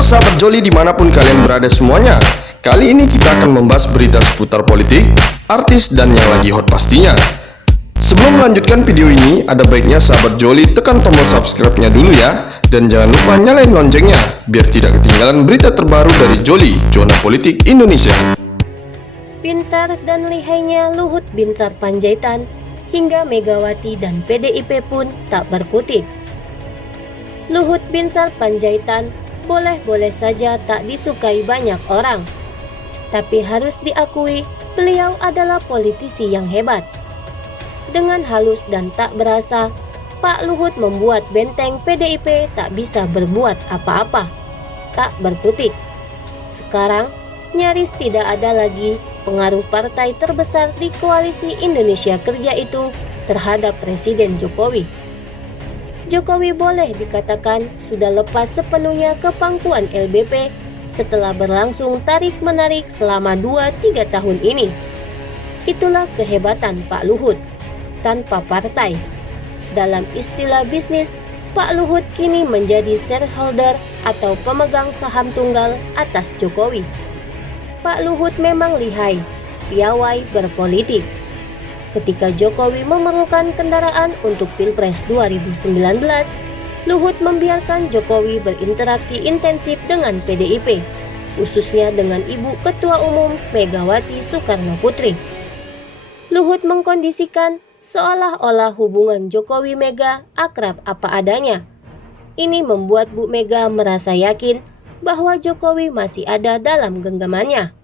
Halo sahabat Joli dimanapun kalian berada semuanya. Kali ini kita akan membahas berita seputar politik, artis, dan yang lagi hot pastinya. Sebelum melanjutkan video ini, ada baiknya sahabat Joli tekan tombol subscribe-nya dulu ya. Dan jangan lupa nyalain loncengnya, biar tidak ketinggalan berita terbaru dari Joli, Zona Politik Indonesia. Pintar dan lihainya Luhut Binsar Panjaitan hingga Megawati dan PDIP pun tak berkutik. Luhut Binsar Panjaitan boleh-boleh saja tak disukai banyak orang. Tapi harus diakui, beliau adalah politisi yang hebat. Dengan halus dan tak berasa, Pak Luhut membuat benteng PDIP tak bisa berbuat apa-apa, tak berkutik. Sekarang, nyaris tidak ada lagi pengaruh partai terbesar di koalisi Indonesia Kerja itu terhadap Presiden Jokowi. Jokowi boleh dikatakan sudah lepas sepenuhnya kepangkuan LBP setelah berlangsung tarik-menarik selama 2-3 tahun ini. Itulah kehebatan Pak Luhut, tanpa partai. Dalam istilah bisnis, Pak Luhut kini menjadi shareholder atau pemegang saham tunggal atas Jokowi. Pak Luhut memang lihai, piawai berpolitik. Ketika Jokowi memerlukan kendaraan untuk Pilpres 2019, Luhut membiarkan Jokowi berinteraksi intensif dengan PDIP, khususnya dengan Ibu Ketua Umum Megawati Soekarno Putri. Luhut mengkondisikan seolah-olah hubungan Jokowi Mega akrab apa adanya. Ini membuat Bu Mega merasa yakin bahwa Jokowi masih ada dalam genggamannya.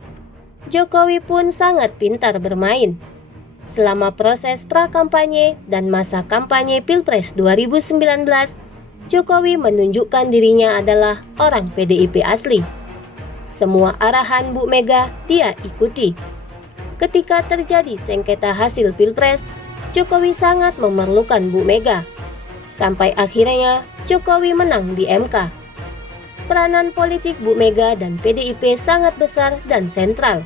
Jokowi pun sangat pintar bermain. Selama proses pra-kampanye dan masa kampanye Pilpres 2019, Jokowi menunjukkan dirinya adalah orang PDIP asli. Semua arahan Bu Mega dia ikuti. Ketika terjadi sengketa hasil Pilpres, Jokowi sangat memerlukan Bu Mega. Sampai akhirnya Jokowi menang di MK. Peranan politik Bu Mega dan PDIP sangat besar dan sentral.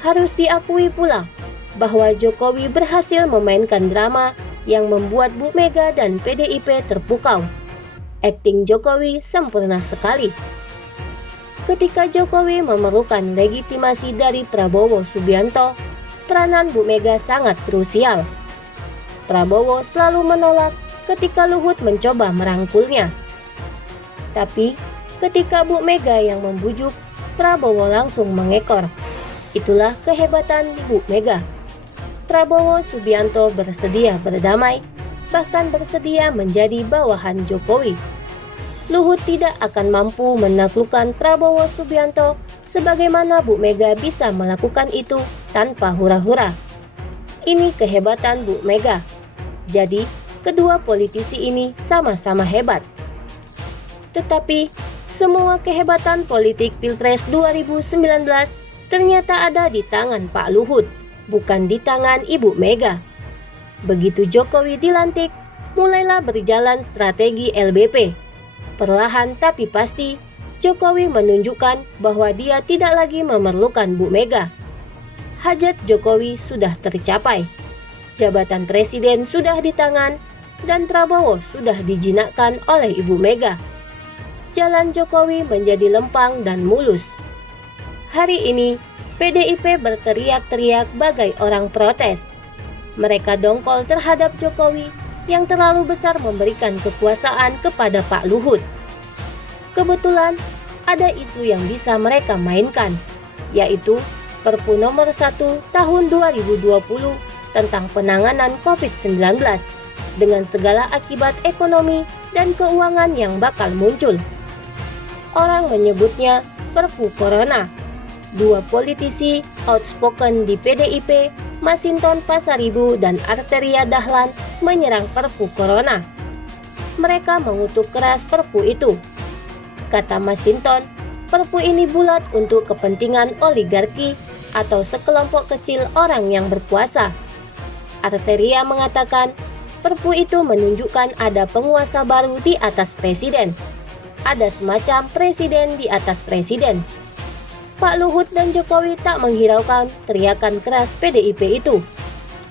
Harus diakui pula bahwa Jokowi berhasil memainkan drama yang membuat Bu Mega dan PDIP terpukau. Akting Jokowi sempurna sekali. Ketika Jokowi memerlukan legitimasi dari Prabowo Subianto, peranan Bu Mega sangat krusial. Prabowo selalu menolak ketika Luhut mencoba merangkulnya. Tapi ketika Bu Mega yang membujuk, Prabowo langsung mengekor. Itulah kehebatan Bu Mega. Prabowo Subianto bersedia berdamai, bahkan bersedia menjadi bawahan Jokowi. Luhut tidak akan mampu menaklukkan Prabowo Subianto sebagaimana Bu Mega bisa melakukan itu tanpa hura-hura. Ini kehebatan Bu Mega. Jadi, kedua politisi ini sama-sama hebat. Tetapi, semua kehebatan politik Pilpres 2019 ternyata ada di tangan Pak Luhut, bukan di tangan Ibu Mega. Begitu Jokowi dilantik, mulailah berjalan strategi LBP. Perlahan tapi pasti, Jokowi menunjukkan bahwa dia tidak lagi memerlukan Bu Mega. Hajat Jokowi sudah tercapai. Jabatan presiden sudah di tangan, dan Prabowo sudah dijinakkan oleh Ibu Mega. Jalan Jokowi menjadi lempang dan mulus. Hari ini, PDIP berteriak-teriak bagai orang protes. Mereka dongkol terhadap Jokowi yang terlalu besar memberikan kekuasaan kepada Pak Luhut. Kebetulan, ada isu yang bisa mereka mainkan, yaitu Perpu nomor 1 tahun 2020 tentang penanganan COVID-19 dengan segala akibat ekonomi dan keuangan yang bakal muncul. Orang menyebutnya Perpu Corona. Dua politisi outspoken di PDIP, Masinton Pasaribu dan Arteria Dahlan, menyerang Perpu Corona. Mereka mengutuk keras Perpu itu. Kata Masinton, Perpu ini bulat untuk kepentingan oligarki atau sekelompok kecil orang yang berkuasa. Arteria mengatakan, Perpu itu menunjukkan ada penguasa baru di atas presiden. Ada semacam presiden di atas presiden. Pak Luhut dan Jokowi tak menghiraukan teriakan keras PDIP itu.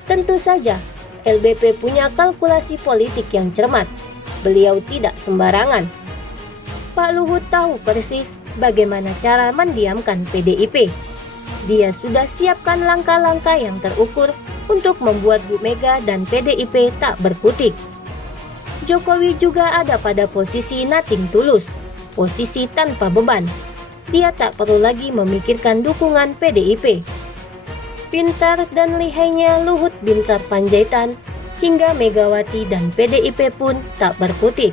Tentu saja, LBP punya kalkulasi politik yang cermat. Beliau tidak sembarangan. Pak Luhut tahu persis bagaimana cara mendiamkan PDIP. Dia sudah siapkan langkah-langkah yang terukur untuk membuat Bu Mega dan PDIP tak berkutik. Jokowi juga ada pada posisi nothing tulus, posisi tanpa beban. Dia tak perlu lagi memikirkan dukungan PDIP. Pintar dan lihainya Luhut Binsar Panjaitan hingga Megawati dan PDIP pun tak berkutik.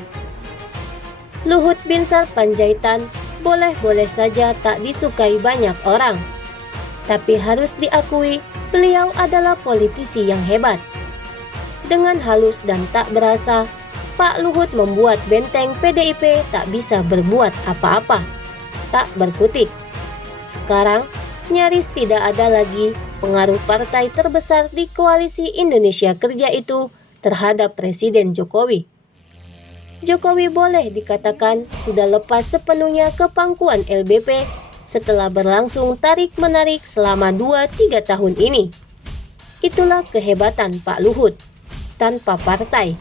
Luhut Binsar Panjaitan boleh-boleh saja tak disukai banyak orang, tapi harus diakui beliau adalah politisi yang hebat. Dengan halus dan tak berasa, Pak Luhut membuat benteng PDIP tak bisa berbuat apa-apa, tak berkutik. Sekarang, nyaris tidak ada lagi pengaruh partai terbesar di koalisi Indonesia Kerja itu terhadap Presiden Jokowi. Jokowi boleh dikatakan sudah lepas sepenuhnya kepangkuan LBP setelah berlangsung tarik-menarik selama 2-3 tahun ini. Itulah kehebatan Pak Luhut, tanpa partai.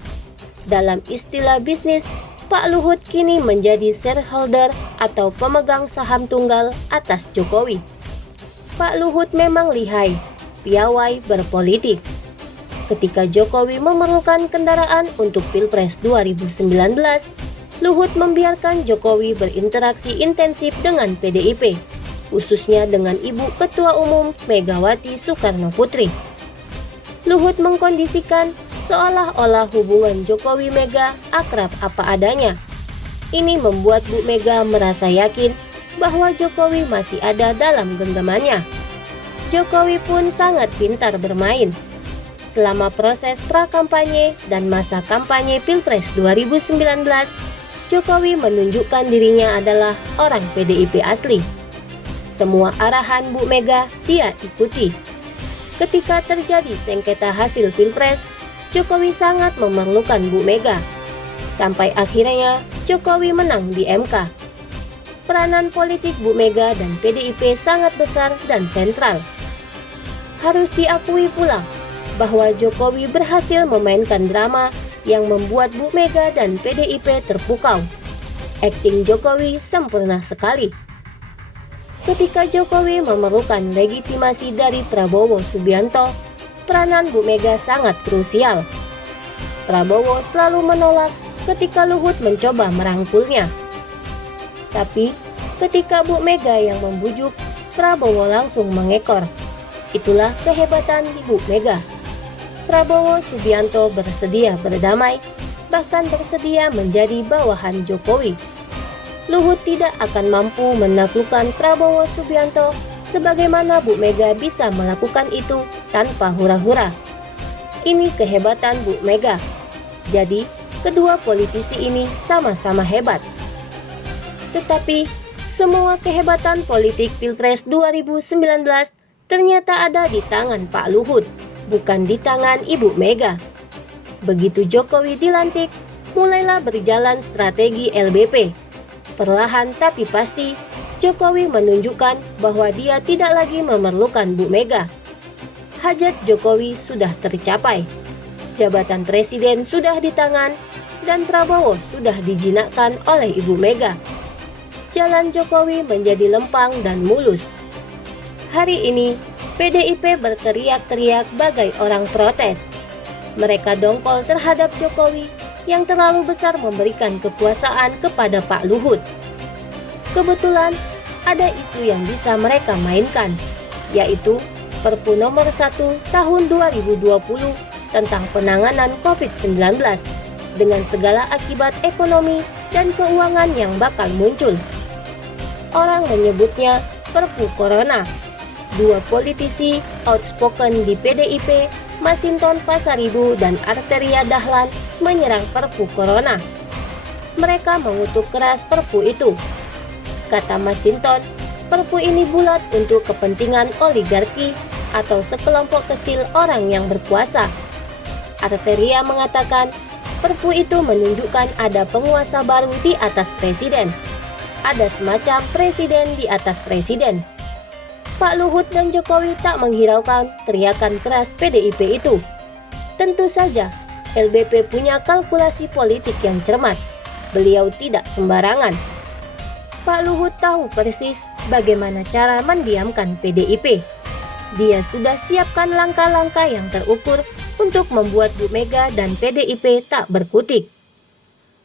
Dalam istilah bisnis, Pak Luhut kini menjadi shareholder atau pemegang saham tunggal atas Jokowi. Pak Luhut memang lihai, piawai berpolitik. Ketika Jokowi memerlukan kendaraan untuk Pilpres 2019, Luhut membiarkan Jokowi berinteraksi intensif dengan PDIP, khususnya dengan Ibu Ketua Umum Megawati Soekarno Putri. Luhut mengkondisikan seolah-olah hubungan Jokowi-Mega akrab apa adanya. Ini membuat Bu Mega merasa yakin bahwa Jokowi masih ada dalam genggamannya. Jokowi pun sangat pintar bermain. Selama proses pra-kampanye dan masa kampanye Pilpres 2019, Jokowi menunjukkan dirinya adalah orang PDIP asli. Semua arahan Bu Mega dia ikuti. Ketika terjadi sengketa hasil Pilpres, Jokowi sangat memerlukan Bu Mega. Sampai akhirnya Jokowi menang di MK. Peranan politik Bu Mega dan PDIP sangat besar dan sentral. Harus diakui pula bahwa Jokowi berhasil memainkan drama yang membuat Bu Mega dan PDIP terpukau. Akting Jokowi sempurna sekali. Ketika Jokowi memerlukan legitimasi dari Prabowo Subianto, peranan Bu Mega sangat krusial. Prabowo selalu menolak ketika Luhut mencoba merangkulnya. Tapi ketika Bu Mega yang membujuk, Prabowo langsung mengekor. Itulah kehebatan Ibu Mega. Prabowo Subianto bersedia berdamai, bahkan bersedia menjadi bawahan Jokowi. Luhut tidak akan mampu menaklukkan Prabowo Subianto sebagaimana Bu Mega bisa melakukan itu tanpa hura-hura. Ini kehebatan Bu Mega. Jadi, kedua politisi ini sama-sama hebat. Tetapi, semua kehebatan politik Pilpres 2019 ternyata ada di tangan Pak Luhut, bukan di tangan Ibu Mega. Begitu Jokowi dilantik, mulailah berjalan strategi LBP. Perlahan tapi pasti, Jokowi menunjukkan bahwa dia tidak lagi memerlukan Bu Mega. Hajat Jokowi sudah tercapai. Jabatan presiden sudah di tangan dan Prabowo sudah dijinakkan oleh Ibu Mega. Jalan Jokowi menjadi lempang dan mulus. Hari ini, PDIP berteriak-teriak bagai orang protes. Mereka dongkol terhadap Jokowi yang terlalu besar memberikan kekuasaan kepada Pak Luhut. Kebetulan, ada isu yang bisa mereka mainkan, yaitu Perpu Nomor 1 Tahun 2020 tentang penanganan COVID-19 dengan segala akibat ekonomi dan keuangan yang bakal muncul. Orang menyebutnya Perpu Corona. Dua politisi outspoken di PDIP, Masinton Pasaribu dan Arteria Dahlan, menyerang Perpu Corona. Mereka mengutuk keras Perpu itu. Kata Masinton, Perpu ini bulat untuk kepentingan oligarki atau sekelompok kecil orang yang berkuasa. Arteria mengatakan, Perpu itu menunjukkan ada penguasa baru di atas presiden. Ada semacam presiden di atas presiden. Pak Luhut dan Jokowi tak menghiraukan teriakan keras PDIP itu. Tentu saja, LBP punya kalkulasi politik yang cermat. Beliau tidak sembarangan. Pak Luhut tahu persis bagaimana cara mendiamkan PDIP. Dia sudah siapkan langkah-langkah yang terukur untuk membuat Bu Mega dan PDIP tak berkutik.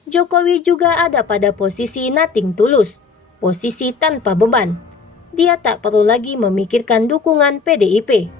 Jokowi juga ada pada posisi nothing tulus, posisi tanpa beban. Dia tak perlu lagi memikirkan dukungan PDIP.